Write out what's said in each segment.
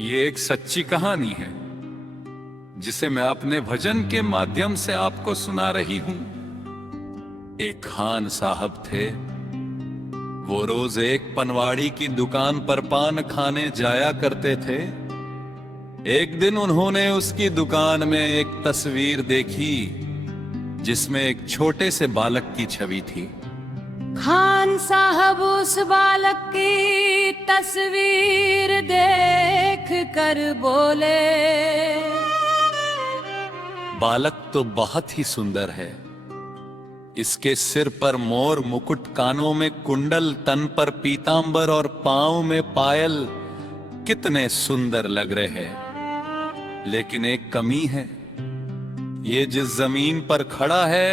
ये एक सच्ची कहानी है जिसे मैं अपने भजन के माध्यम से आपको सुना रही हूं। एक खान साहब थे। वो रोज एक पनवाड़ी की दुकान पर पान खाने जाया करते थे। एक दिन उन्होंने उसकी दुकान में एक तस्वीर देखी जिसमें एक छोटे से बालक की छवि थी। खान साहब उस बालक की तस्वीर देख कर बोले, बालक तो बहुत ही सुंदर है। इसके सिर पर मोर मुकुट, कानों में कुंडल, तन पर पीतांबर और पांव में पायल कितने सुंदर लग रहे हैं। लेकिन एक कमी है, ये जिस जमीन पर खड़ा है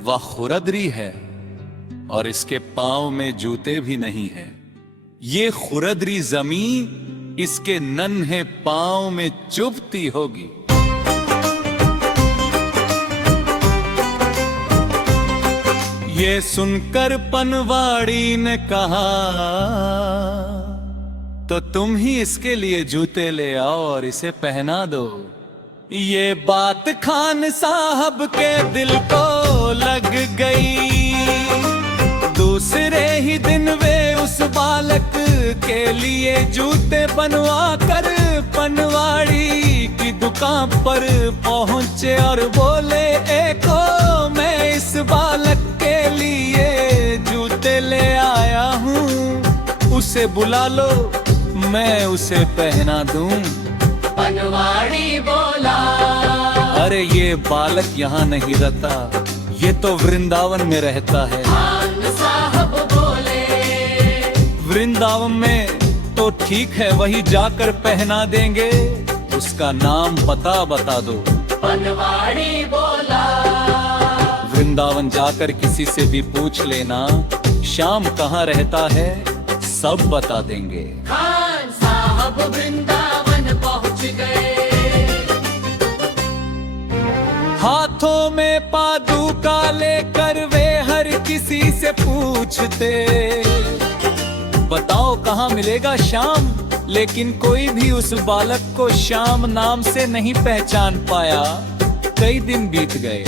वह खुरदरी है और इसके पांव में जूते भी नहीं है। ये खुरदरी जमीन इसके नन्हे पांव में चुभती होगी। ये सुनकर पनवाड़ी ने कहा, तो तुम ही इसके लिए जूते ले आओ और इसे पहना दो। ये बात खान साहब के दिल को लग गई। दूसरे ही दिन वे उस बालक के लिए जूते बनवा कर पनवाड़ी की दुकान पर पहुंचे और बोले, एको मैं इस बालक के लिए जूते ले आया हूँ, उसे बुला लो मैं उसे पहना दूं। पनवाड़ी बोला, अरे ये बालक यहाँ नहीं रहता, ये तो वृंदावन में रहता है। खान साहब बोले, वृंदावन में तो ठीक है, वही जाकर पहना देंगे। उसका नाम पता बता दो। पनवाड़ी बोला, वृंदावन जाकर किसी से भी पूछ लेना, श्याम कहाँ रहता है सब बता देंगे। खान साहब वृंदावन पहुंच गए। हाथों में पादुका लेकर वे हर किसी से पूछते, बताओ कहाँ मिलेगा श्याम। लेकिन कोई भी उस बालक को श्याम नाम से नहीं पहचान पाया। कई दिन बीत गए।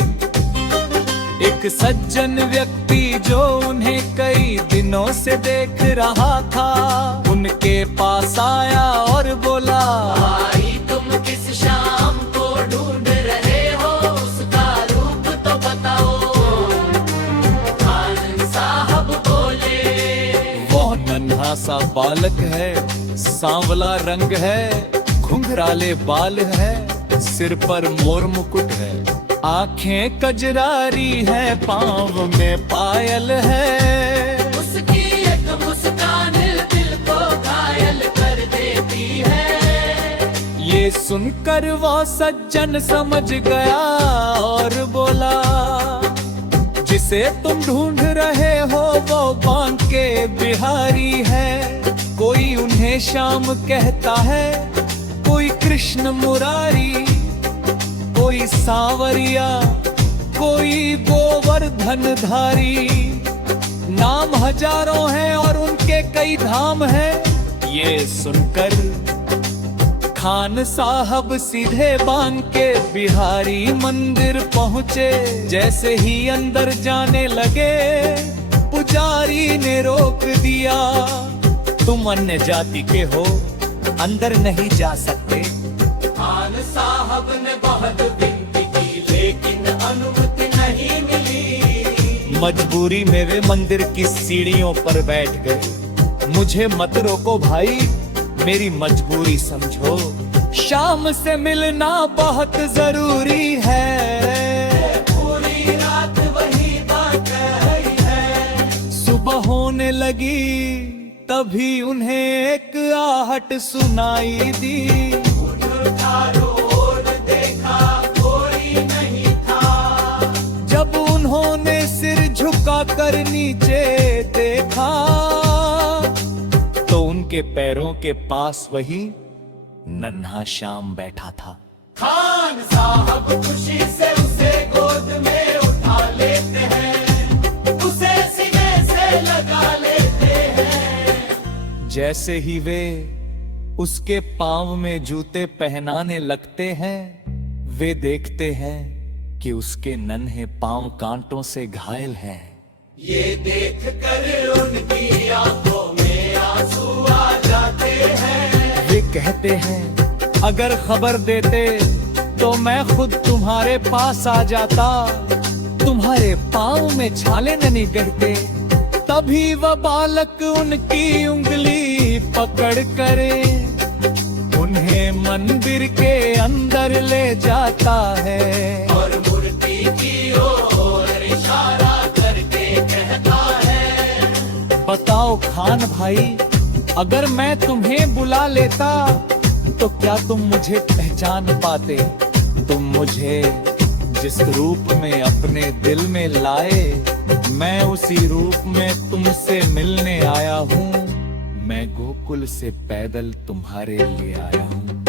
एक सज्जन व्यक्ति जो उन्हें कई दिनों से देख रहा था, उनके पास आया और बोला, भाई तुम किस शाम को ढूंढ रहे हो, उसका रूप तो बताओ। खान साहब बोले, वो नन्हा सा बालक है, सांवला रंग है, घुंघराले बाल है, सिर पर मोर मुकुट है, आंखें कजरारी है, पांव में पायल है। उसकी एक मुस्कान दिल को घायल कर देती है। ये सुनकर वो सज्जन समझ गया और बोला, जिसे तुम ढूंढ रहे हो वो बांके बिहारी है। कोई उन्हें श्याम कहता है, कोई कृष्ण मुरारी, कोई सांवरिया, कोई गोवर्धन धारी। नाम हजारों हैं और उनके कई धाम हैं। ये सुनकर खान साहब सीधे बांके बिहारी मंदिर पहुँचे। जैसे ही अंदर जाने लगे, पुजारी ने रोक दिया, तुम अन्य जाति के हो, अंदर नहीं जा सकते। खान साहब ने बहुत विनती की, लेकिन अनुमति नहीं मिली। मजबूरी में वे मंदिर की सीढ़ियों पर बैठ गए। मुझे मत रोको भाई, मेरी मजबूरी समझो। शाम से मिलना बहुत जरूरी है। पूरी रात वही बात है। सुबह होने लगी, तभी उन्हें एक आहट सुनाई दी। चारों ओर देखा, कोई नहीं था। जब उन्होंने सिर झुकाकर नीचे देखा, तो उनके पैरों के पास वही नन्हा श्याम बैठा था। खान साहब खुशी से उसे गोद में उठा लेते हैं, उसे सीने से लगा लेते हैं। जैसे ही वे उसके पांव में जूते पहनाने लगते हैं, वे देखते हैं कि उसके नन्हे पांव कांटों से घायल हैं। ये देख कर उनकी आंखों में आंसू आ जाते हैं। वे कहते हैं अगर खबर देते तो मैं खुद तुम्हारे पास आ जाता, तुम्हारे पांव में छाले न निकलते। तभी वह बालक उनकी उंगली पकड़ करे उन्हें मंदिर के अंदर ले जाता है और मूर्ति की ओर इशारा करके कहता है, बताओ खान भाई, अगर मैं तुम्हें बुला लेता तो क्या तुम मुझे पहचान पाते? तुम मुझे जिस रूप में अपने दिल में लाए, मैं उसी रूप में तुमसे मिलने आया हूँ। मैं गोकुल से पैदल तुम्हारे लिए आया हूँ।